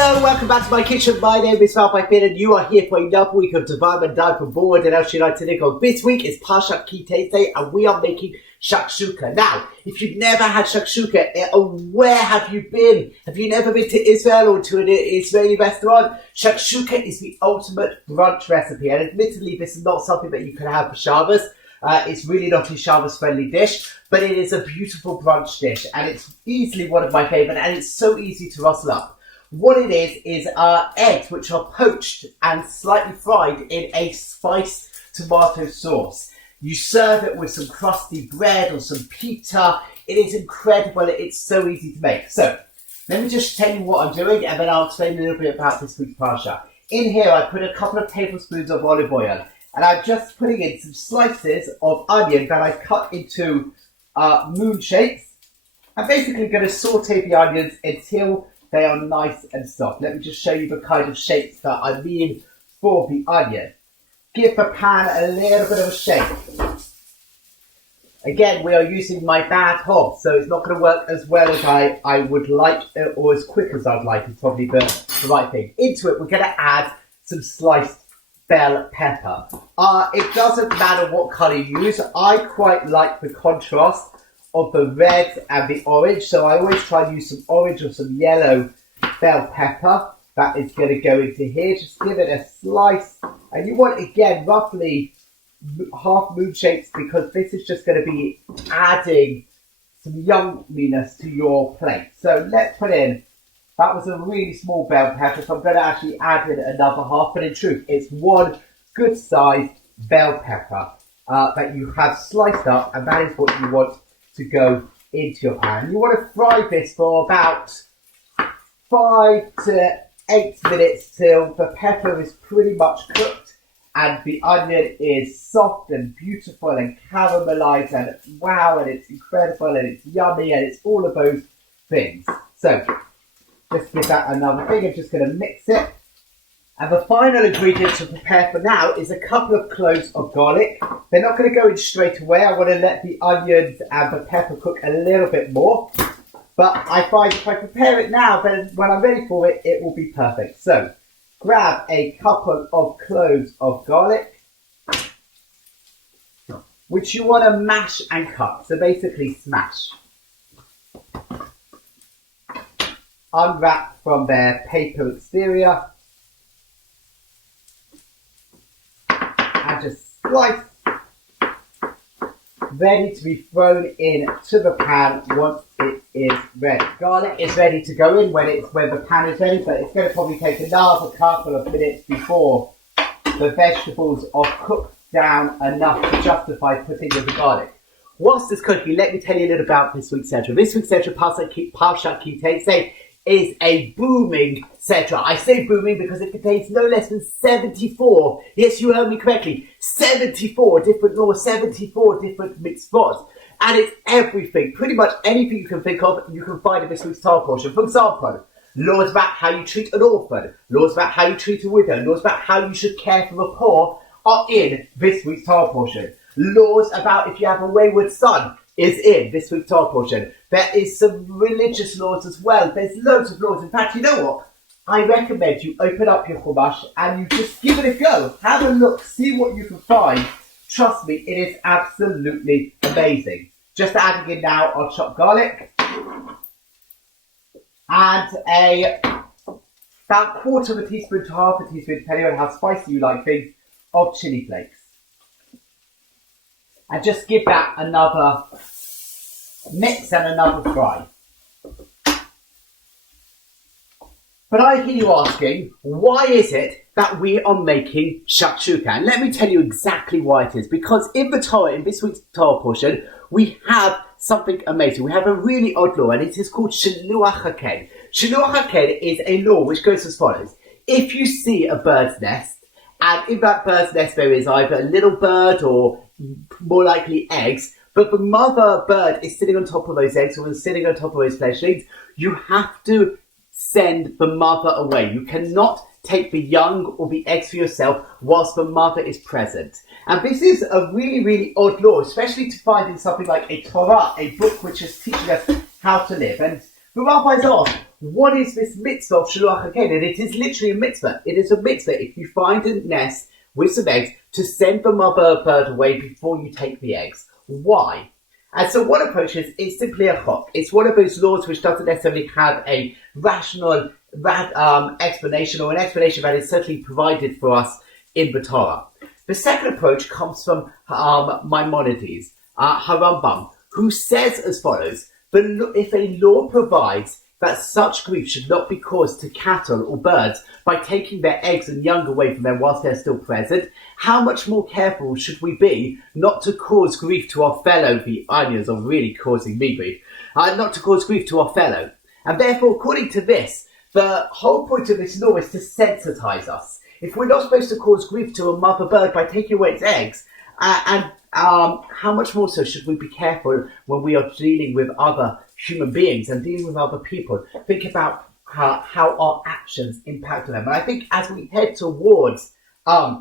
Hello, welcome back to my kitchen. My name is Rabbi Finn and you are here for another week of Devarim and Dine from Board and El Shilai Tinigo. This week is Passata Tetzei and we are making Shakshuka. Now, if you've never had Shakshuka, where have you been? Have you never been to Israel or to an Israeli restaurant? Shakshuka is the ultimate brunch recipe, and admittedly this is not something that you can have for Shabbos. It's really not a Shabbos friendly dish, but it is a beautiful brunch dish and it's easily one of my favourite, and it's so easy to rustle up. What it is eggs which are poached and slightly fried in a spiced tomato sauce. You serve it with some crusty bread or some pita. It is incredible. It's so easy to make. So, let me just tell you what I'm doing and then I'll explain a little bit about this week's parsha. In here I put a couple of tablespoons of olive oil and I'm just putting in some slices of onion that I cut into moon shapes. I'm basically going to saute the onions until they are nice and soft. Let me just show you the kind of shapes that I mean for the onion. Give the pan a little bit of a shake. Again, we are using my bad hob, so it's not going to work as well as I would like, or as quick as I'd like, is probably the right thing. Into it, we're going to add some sliced bell pepper. It doesn't matter what colour you use. I quite like the contrast of the red and the orange, so I always try and use some orange or some yellow bell pepper. That is going to go into here. Just give it a slice, and you want, again, roughly half moon shapes, because this is just going to be adding some yumminess to your plate. So let's put in, that was a really small bell pepper, so I'm going to actually add in another half, but in truth it's one good sized bell pepper that you have sliced up, and that is what you want to go into your pan. You want to fry this for about 5 to 8 minutes till the pepper is pretty much cooked and the onion is soft and beautiful and caramelized and wow, and it's incredible and it's yummy and it's all of those things. So just give that another thing. I'm just going to mix it. And the final ingredient to prepare for now is a couple of cloves of garlic. They're not going to go in straight away. I want to let the onions and the pepper cook a little bit more. But I find if I prepare it now, then when I'm ready for it, it will be perfect. So, grab a couple of cloves of garlic, which you want to mash and cut. So basically smash. Unwrap from their paper exterior. And just slice, ready to be thrown into the pan once it is ready. Garlic is ready to go in when the pan is ready, but it's going to probably take another couple of minutes before the vegetables are cooked down enough to justify putting in the garlic. Whilst it's cooking, let me tell you a little about this week's Sedra. This week's Sedra, Passata Tetzei, is a booming Sedra. I say booming because it contains no less than 74, yes, you heard me correctly, 74 different laws, 74 different mitzvot. And it's everything, pretty much anything you can think of, you can find in this week's Torah portion. For example, laws about how you treat an orphan, laws about how you treat a widow, laws about how you should care for the poor are in this week's Torah portion. Laws about if you have a wayward son is in this week's Torah portion. There is some religious laws as well. There's loads of laws. In fact, you know what? I recommend you open up your Chumash and you just give it a go. Have a look, see what you can find. Trust me, it is absolutely amazing. Just adding in now our chopped garlic. And about quarter of a teaspoon to half a teaspoon, depending on how spicy you like things, of chili flakes. And just give that another mix and another fry. But I hear you asking, why is it that we are making shakshuka? And let me tell you exactly why it is. Because in the Torah, in this week's Torah portion, we have something amazing. We have a really odd law, and it is called Shiluach HaKen. Shiluach HaKen is a law which goes as follows. If you see a bird's nest, and in that bird's nest there is either a little bird or more likely eggs, but the mother bird is sitting on top of those eggs or is sitting on top of those fledglings, you have to send the mother away. You cannot take the young or the eggs for yourself whilst the mother is present. And this is a really, really odd law, especially to find in something like a Torah, a book which is teaching us how to live. And the rabbis ask, what is this mitzvah of Shiluach HaKen? And it is literally a mitzvah. It is a mitzvah if you find a nest with some eggs to send the mother bird away before you take the eggs. Why? And so one approach is simply a chok. It's one of those laws which doesn't necessarily have a rational explanation, or an explanation that is certainly provided for us in the Torah. The second approach comes from Maimonides, Harambam, who says as follows: if a law provides that such grief should not be caused to cattle or birds by taking their eggs and young away from them whilst they're still present, how much more careful should we be not to cause grief to our fellow? The onions are really causing me grief. Not to cause grief to our fellow. And therefore, according to this, the whole point of this law is to sensitize us. If we're not supposed to cause grief to a mother bird by taking away its eggs, how much more so should we be careful when we are dealing with other human beings and dealing with other people? Think about how our actions impact them. And I think as we head towards Rosh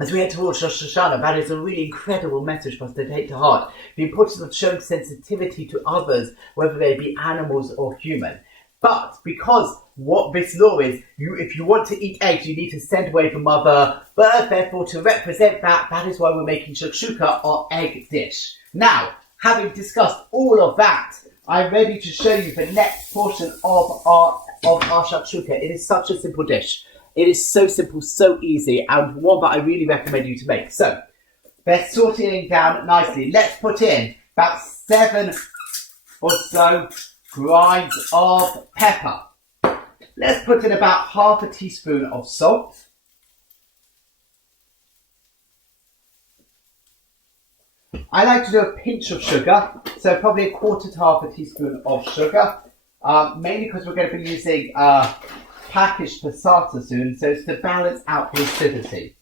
Hashanah, that is a really incredible message for us to take to heart. The importance of showing sensitivity to others, whether they be animals or human. But because what this law is, if you want to eat eggs, you need to send away the mother bird. Therefore, to represent that is why we're making shakshuka, our egg dish. Now, having discussed all of that, I'm ready to show you the next portion of our shakshuka. It is such a simple dish. It is so simple, so easy, and one that I really recommend you to make. So, they're sorting down nicely. Let's put in about 7 or so grinds of pepper. Let's put in about half a teaspoon of salt. I like to do a pinch of sugar, so probably a quarter to half a teaspoon of sugar, mainly because we're going to be using packaged passata soon, so it's to balance out the acidity.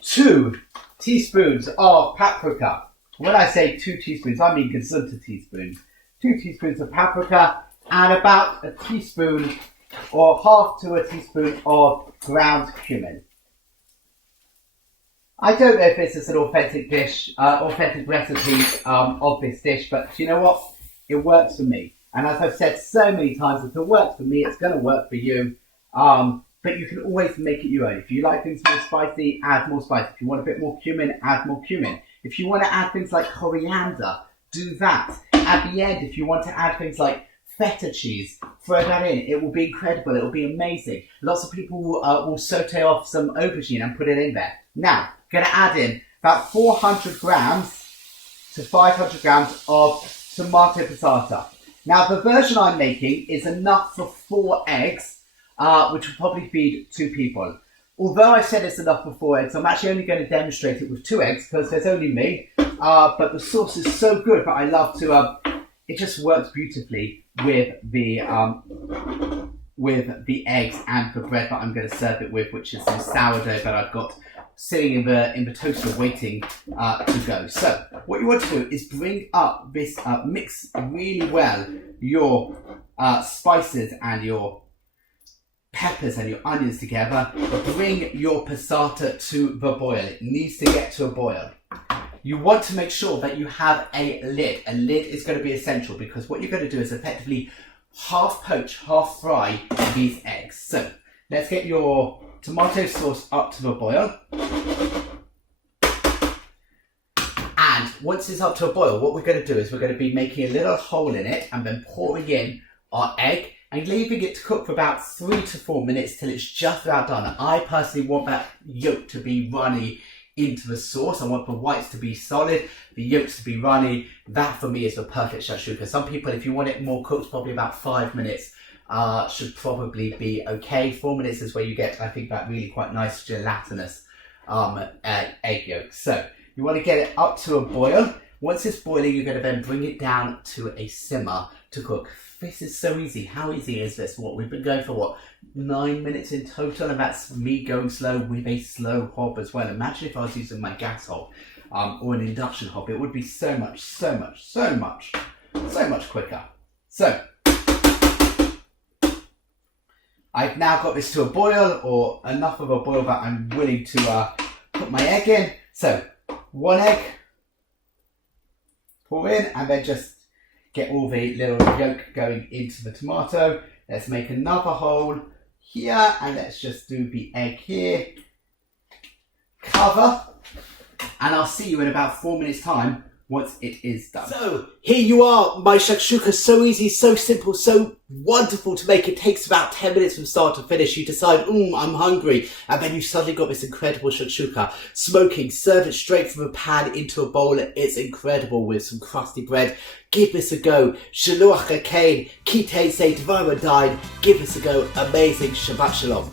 2 teaspoons of paprika. When I say 2 teaspoons, I mean gesunte teaspoons. 2 teaspoons of paprika, and about a teaspoon or half to a teaspoon of ground cumin. I don't know if this is an authentic recipe of this dish, but you know what? It works for me. And as I've said so many times, if it works for me, it's going to work for you. But you can always make it your own. If you like things more spicy, add more spice. If you want a bit more cumin, add more cumin. If you want to add things like coriander, do that. At the end, if you want to add things like feta cheese, throw that in. It will be incredible. It will be amazing. Lots of people will saute off some aubergine and put it in there. Now, going to add in about 400 grams to 500 grams of tomato passata. Now, the version I'm making is enough for 4 eggs, which will probably feed 2 people. Although I said it's enough for 4 eggs, I'm actually only going to demonstrate it with 2 eggs because there's only me. But the sauce is so good that I love to. It just works beautifully with the eggs and the bread that I'm going to serve it with, which is some sourdough that I've got sitting in the toaster waiting to go. So what you want to do is bring up this, mix really well your spices and your peppers and your onions together, but bring your passata to the boil. It needs to get to a boil. You want to make sure that you have a lid. A lid is going to be essential because what you're going to do is effectively half poach, half fry these eggs. So let's get your tomato sauce up to the boil. And once it's up to a boil, what we're going to do is we're going to be making a little hole in it and then pouring in our egg and leaving it to cook for about 3 to 4 minutes till it's just about done. I personally want that yolk to be runny into the sauce. I want the whites to be solid, the yolks to be runny. That for me is the perfect shakshuka. Some people, if you want it more cooked, probably about 5 minutes should probably be okay. 4 minutes is where you get, I think, that really quite nice gelatinous egg yolk. So you want to get it up to a boil. Once it's boiling, you're going to then bring it down to a simmer to cook. This is so easy. How easy is this? We've been going for 9 minutes in total, and that's me going slow with a slow hob as well. Imagine if I was using my gas hob or an induction hob. It would be so much quicker. So I've now got this to a boil, or enough of a boil that I'm willing to put my egg in. So 1 egg, pour in, and then just get all the little yolk going into the tomato. Let's make another hole here, and let's just do the egg here. Cover, and I'll see you in about 4 minutes time once it is done. So here you are, my shakshuka. So easy, so simple, so wonderful to make. It takes about 10 minutes from start to finish. You decide, I'm hungry, and then you suddenly got this incredible shakshuka. Smoking, serve it straight from a pan into a bowl. It's incredible with some crusty bread. Give this a go. Shaluach Kain, Ki Tetzei, Devarim, Dine. Give this a go. Amazing. Shabbat Shalom.